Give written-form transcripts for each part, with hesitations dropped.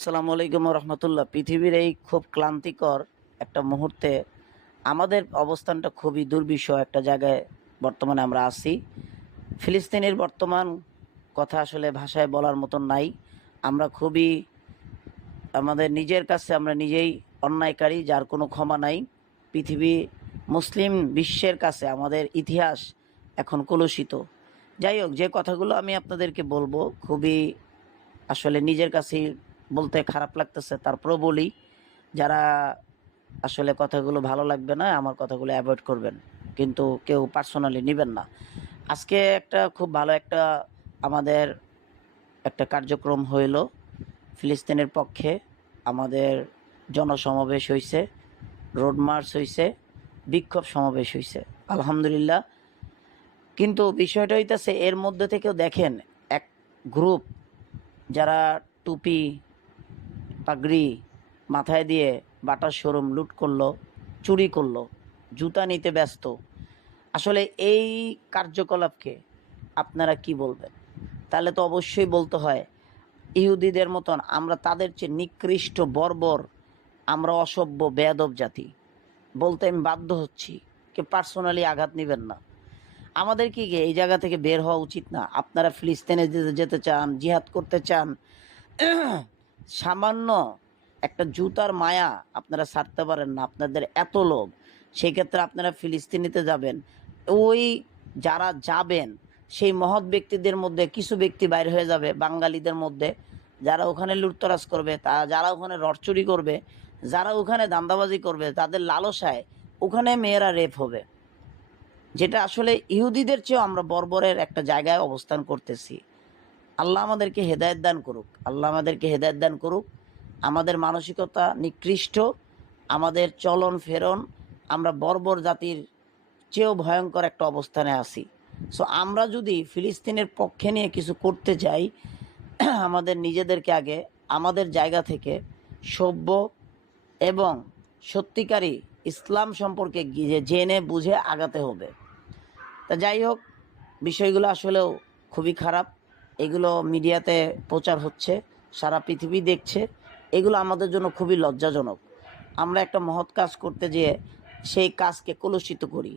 আসসালামু আলাইকুম রহমতুল্লাহ। পৃথিবীর এই খুব ক্লান্তিকর একটা মুহূর্তে আমাদের অবস্থানটা খুবই দুর্বিষহ একটা জায়গায় বর্তমানে আমরা আছি। ফিলিস্তিনের বর্তমান কথা আসলে ভাষায় বলার মতন নাই। আমরা খুবই আমাদের নিজের কাছে আমরা নিজেই অন্যায়কারী, যার কোনো ক্ষমা নাই। পৃথিবী মুসলিম বিশ্বের কাছে আমাদের ইতিহাস এখন কলুষিত। যাই হোক, যে কথাগুলো আমি আপনাদেরকে বলবো খুবই আসলে নিজের কাছেই বলতে খারাপ লাগতেছে, তারপরেও বলি। যারা আসলে কথাগুলো ভালো লাগবে না, আমার কথাগুলো অ্যাভয়েড করবেন, কিন্তু কেউ পার্সোনালি নেবেন না। আজকে একটা খুব ভালো একটা আমাদের একটা কার্যক্রম হইল ফিলিস্তিনের পক্ষে। আমাদের জনসমাবেশ হইছে, রোড মার্চ হইছে, বিক্ষোভ সমাবেশ হইছে, আলহামদুলিল্লাহ। কিন্তু বিষয়টা হইতেছে, এর মধ্যে থেকেও দেখেন এক গ্রুপ যারা টুপি পাগড়ি মাথায় দিয়ে বাটার শোরুম লুট করলো, চুরি করলো, জুতা নিতে ব্যস্ত। আসলে এই কার্যকলাপকে আপনারা কি বলবেন? তাহলে তো অবশ্যই বলতে হয় ইহুদিদের মতন আমরা তাদের চেয়ে নিকৃষ্ট, বর্বর, আমরা অসভ্য বেয়াদব জাতি। বলতে আমি বাধ্য হচ্ছি, কে পার্সোনালি আঘাত নেবেন না। আমাদের কি এই জায়গা থেকে বের হওয়া উচিত না? আপনারা ফিলিস্তিনে যেতে চান, জিহাদ করতে চান, সামান্য একটা জুতার মায়া আপনারা ছাড়তে পারেন না, আপনাদের এত লোভ। সেক্ষেত্রে আপনারা ফিলিস্তিনিতে যাবেন। ওই যারা যাবেন সেই মহৎ ব্যক্তিদের মধ্যে কিছু ব্যক্তি বাইর হয়ে যাবে বাঙালিদের মধ্যে, যারা ওখানে লুটতরাজ করবে, যারা ওখানে রড চুরি করবে, যারা ওখানে দান্দাবাজি করবে, তাদের লালসায় ওখানে মেয়েরা রেপ হবে। যেটা আসলে ইহুদিদের চেয়েও আমরা বর্বরের একটা জায়গায় অবস্থান করতেছি। আল্লাহ আমাদেরকে হেদায়েত দান করুক, আল্লাহ আমাদেরকে হেদায়েত দান করুক। আমাদের মানসিকতা নিকৃষ্ট, আমাদের চলন ফেরন আমরা বর্বর জাতির চেয়েও ভয়ঙ্কর একটা অবস্থানে আছি। সো আমরা যদি ফিলিস্তিনের পক্ষে নিয়ে কিছু করতে যাই, আমাদের নিজেদেরকে আগে আমাদের জায়গা থেকে সভ্য এবং সত্যিকারী ইসলাম সম্পর্কে জেনে বুঝে আগাতে হবে। তা যাই হোক, বিষয়গুলো আসলেও খুবই খারাপ। এগুলো মিডিয়াতে প্রচার হচ্ছে, সারা পৃথিবী দেখছে। এগুলো আমাদের জন্য খুবই লজ্জাজনক। আমরা একটা মহৎ কাজ করতে যেয়ে সেই কাজকে কলুষিত করি।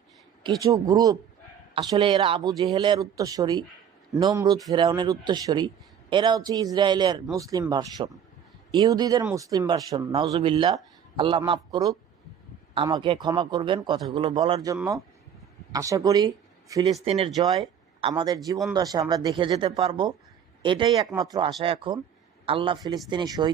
কিছু গ্রুপ আসলে এরা আবু জেহেলের উত্তরসূরি, নমরুদ ফেরাউনের উত্তরসূরি। এরা হচ্ছে ইসরায়েলের মুসলিম ভার্সন, ইহুদিদের মুসলিম ভার্সন। নাউজুবিল্লাহ, আল্লাহ মাফ করুক, আমাকে ক্ষমা করবেন কথাগুলো বলার জন্য। আশা করি ফিলিস্তিনের জয় আমাদের জীবন দশায় আমরা দেখে যেতে পারবো। এটাই একমাত্র আশা এখন। আল্লাহ ফিলিস্তিনি শহীদ